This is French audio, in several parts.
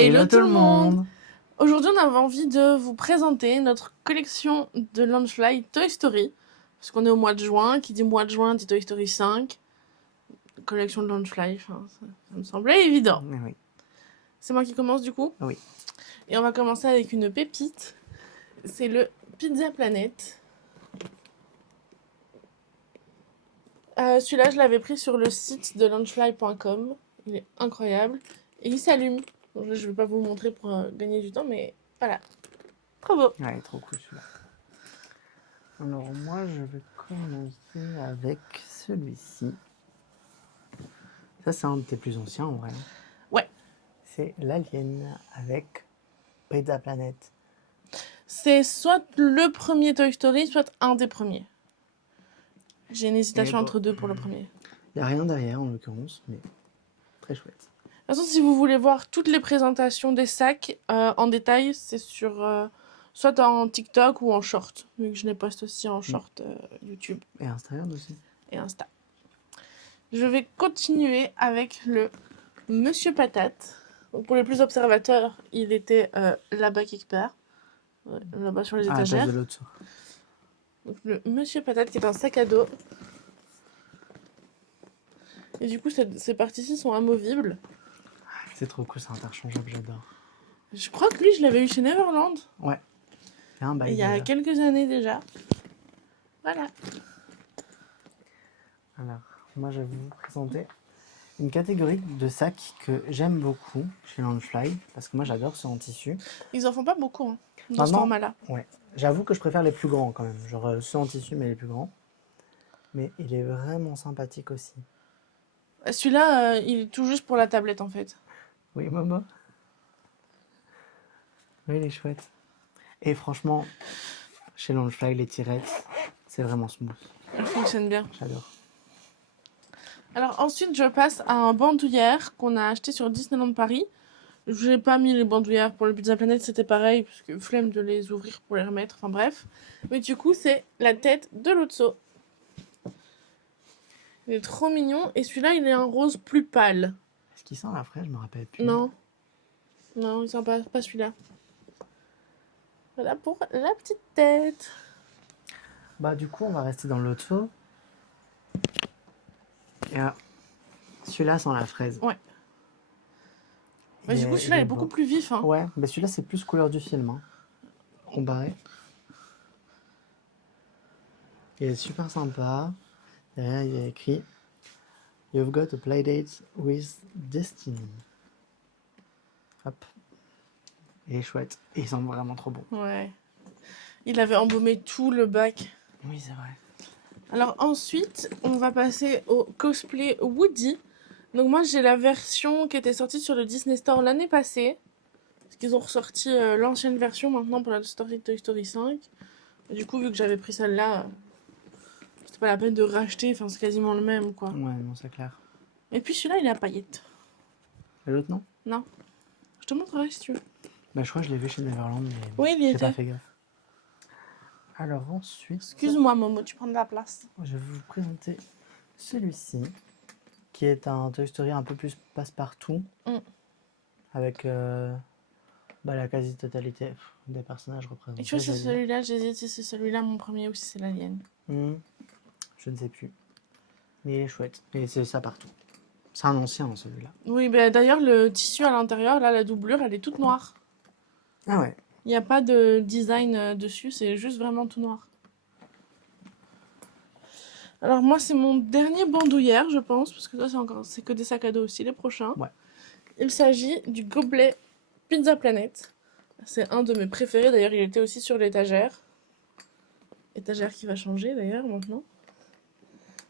Hello tout le monde! Aujourd'hui, on avait envie de vous présenter notre collection de Loungefly Toy Story. Parce qu'on est au mois de juin, qui dit mois de juin dit Toy Story 5. Collection de Loungefly, enfin, ça me semblait évident. Oui. C'est moi qui commence du coup? Oui. Et on va commencer avec une pépite. C'est le Pizza Planet. Celui-là, je l'avais pris sur le site de loungefly.com. Il est incroyable. Et il s'allume. Donc là, je ne vais pas vous montrer pour gagner du temps, mais voilà. Trop beau. Ouais, il est trop cool celui-là. Alors moi, je vais commencer avec celui-ci. Ça, c'est un de tes plus anciens en vrai. Ouais. C'est l'Alien avec Pizza Planet. C'est soit le premier Toy Story, soit un des premiers. J'ai une hésitation entre deux pour le premier. Il n'y a rien derrière en l'occurrence, mais très chouette. De toute façon, si vous voulez voir toutes les présentations des sacs en détail, c'est sur soit en TikTok ou en short, vu que je les poste aussi en short YouTube. Et Instagram aussi. Et Insta. Je vais continuer avec le Monsieur Patate. Donc pour les plus observateurs, il était là-bas quelque part. Ouais, là-bas sur les étagères. De l'autre. Donc le Monsieur Patate qui est un sac à dos. Et du coup, ces parties-ci sont amovibles. C'est trop cool, c'est interchangeable, j'adore. Je crois que lui, je l'avais eu chez Neverland. Ouais. Il y a quelques années déjà. Voilà. Alors, moi, je vais vous présenter une catégorie de sacs que j'aime beaucoup chez Loungefly, parce que moi, j'adore ceux en tissu. Ils en font pas beaucoup dans ce format-là. Ouais. J'avoue que je préfère les plus grands quand même, genre ceux en tissu, mais les plus grands. Mais il est vraiment sympathique aussi. Celui-là, il est tout juste pour la tablette en fait. Oui, Momo. Oui, il est chouette. Et franchement, chez Loungefly, les tirettes, c'est vraiment smooth. Elle fonctionne bien. J'adore. Alors ensuite, je passe à un bandoulière qu'on a acheté sur Disneyland Paris. Je n'ai pas mis les bandoulières pour le Pizza Planet, c'était pareil, parce que flemme de les ouvrir pour les remettre, enfin bref. Mais du coup, c'est la tête de Lotso. Il est trop mignon, et celui-là, il est un rose plus pâle. Est-ce qu'il sent la fraise? Je me rappelle plus. Non. Non, il sent pas celui-là. Voilà pour la petite tête. Bah du coup, on va rester dans l'auto. Et celui-là sent la fraise. Ouais. Mais du coup, celui-là est beaucoup plus vif. Hein. Ouais, mais celui-là, c'est plus couleur du film. Hein. Comparé. Il est super sympa. Derrière, il y a écrit You've got a playdate with Destiny. Hop. Il est chouette. Et il sent vraiment trop bon. Ouais. Il avait embaumé tout le bac. Oui, c'est vrai. Alors ensuite, on va passer au cosplay Woody. Donc moi, j'ai la version qui était sortie sur le Disney Store l'année passée. Parce qu'ils ont ressorti l'ancienne version maintenant pour la sortie de Toy Story 5. Et du coup, vu que j'avais pris celle-là, c'était pas la peine de racheter. Enfin, c'est quasiment le même, quoi. Ouais, non, c'est clair. Et puis celui-là, il est à paillettes. Et l'autre, non? Non. Je te montrerai si tu veux. Bah, je crois que je l'ai vu chez Neverland, mais oui, il y j'ai était. pas fait gaffe. Alors ensuite... Excuse-moi, Momo, tu prends de la place. Je vais vous présenter celui-ci, qui est un Toy Story un peu plus passe-partout, avec la quasi-totalité des personnages représentés. Et tu vois, c'est celui-là, j'hésite si c'est celui-là mon premier ou si c'est l'alien. Je ne sais plus. Mais il est chouette. Et c'est ça partout. C'est un ancien, celui-là. Oui, bah, d'ailleurs, le tissu à l'intérieur, là, la doublure, elle est toute noire. Ah ouais. Il n'y a pas de design dessus, c'est juste vraiment tout noir. Alors moi, c'est mon dernier bandoulière, je pense, parce que ça, c'est que des sacs à dos aussi, les prochains. Ouais. Il s'agit du gobelet Pizza Planet. C'est un de mes préférés, d'ailleurs, il était aussi sur l'étagère. Étagère qui va changer, d'ailleurs, maintenant.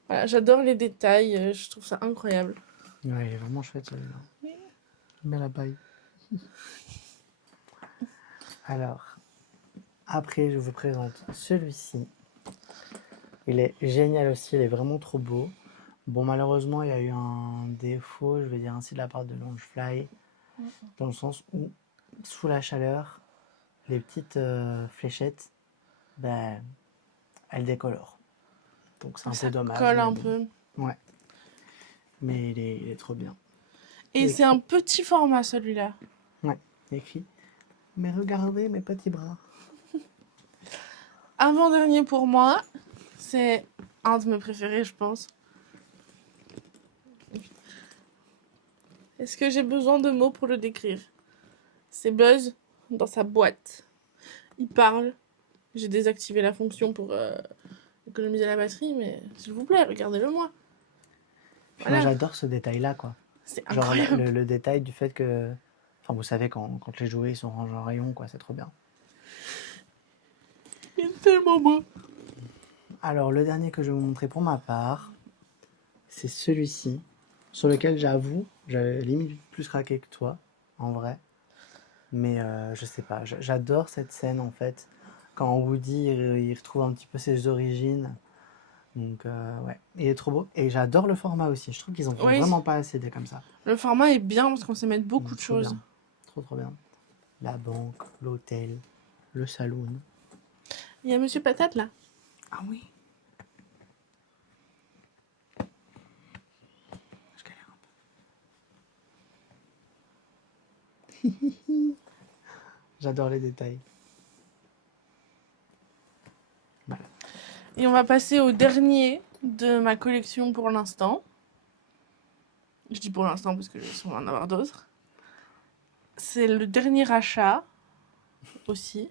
Voilà, j'adore les détails, je trouve ça incroyable. Ouais, il est vraiment chouette, celui-là. Oui. Mais la paille. Alors, après, je vous présente celui-ci. Il est génial aussi, il est vraiment trop beau. Bon, malheureusement, il y a eu un défaut, je vais dire ainsi, de la part de Loungefly, dans le sens où, sous la chaleur, les petites fléchettes, elles décolorent. Donc c'est un peu dommage. Ça colle un peu. Ouais. Mais il est trop bien. Et c'est un petit format, celui-là. Ouais, écrit. Mais regardez mes petits bras. Avant-dernier pour moi, c'est un de mes préférés, je pense. Est-ce que j'ai besoin de mots pour le décrire? C'est Buzz dans sa boîte. Il parle. J'ai désactivé la fonction pour économiser la batterie, mais s'il vous plaît, regardez-le moi. Puis Voilà. moi, j'adore ce détail-là, quoi. C'est Genre incroyable. le détail du fait que... Enfin, vous savez, quand les jouets ils sont rangés en rayon, quoi, c'est trop bien. Il est tellement beau. Alors, le dernier que je vais vous montrer pour ma part, c'est celui-ci, sur lequel j'avoue, j'avais limite plus craqué que toi, en vrai. Mais je sais pas, j'adore cette scène, en fait, quand Woody, il retrouve un petit peu ses origines. Donc, ouais, il est trop beau. Et j'adore le format aussi, je trouve qu'ils en font Oui, vraiment pas assez des comme ça. le format est bien parce qu'on sait mettre beaucoup de Trop choses. bien, trop bien. La banque, l'hôtel, le saloon. Il y a Monsieur Patate là. Ah oui. Je galère un peu. J'adore les détails. Voilà. Et on va passer au dernier de ma collection pour l'instant. Je dis pour l'instant parce que je vais sûrement en avoir d'autres. C'est le dernier achat aussi.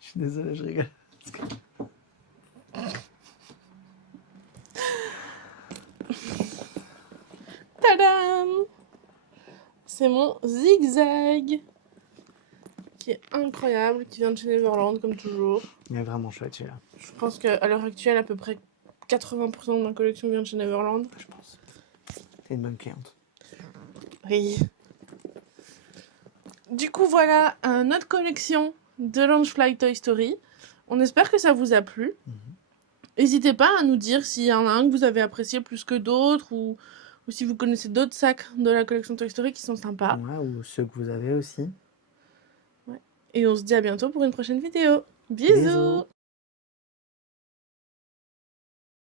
Je suis désolé, je rigole. Tadam! C'est mon zigzag qui est incroyable, qui vient de chez Neverland comme toujours. Il est vraiment chouette celui-là. Je pense qu'à l'heure actuelle, à peu près 80% de ma collection vient de chez Neverland. Je pense. T'es une bonne cliente. Oui. Du coup, voilà notre collection de Launchfly Toy Story. On espère que ça vous a plu. N'hésitez pas à nous dire s'il y en a un que vous avez apprécié plus que d'autres ou si vous connaissez d'autres sacs de la collection Toy Story qui sont sympas. Ouais, ou ceux que vous avez aussi. Et on se dit à bientôt pour une prochaine vidéo. Bisous. Bisous!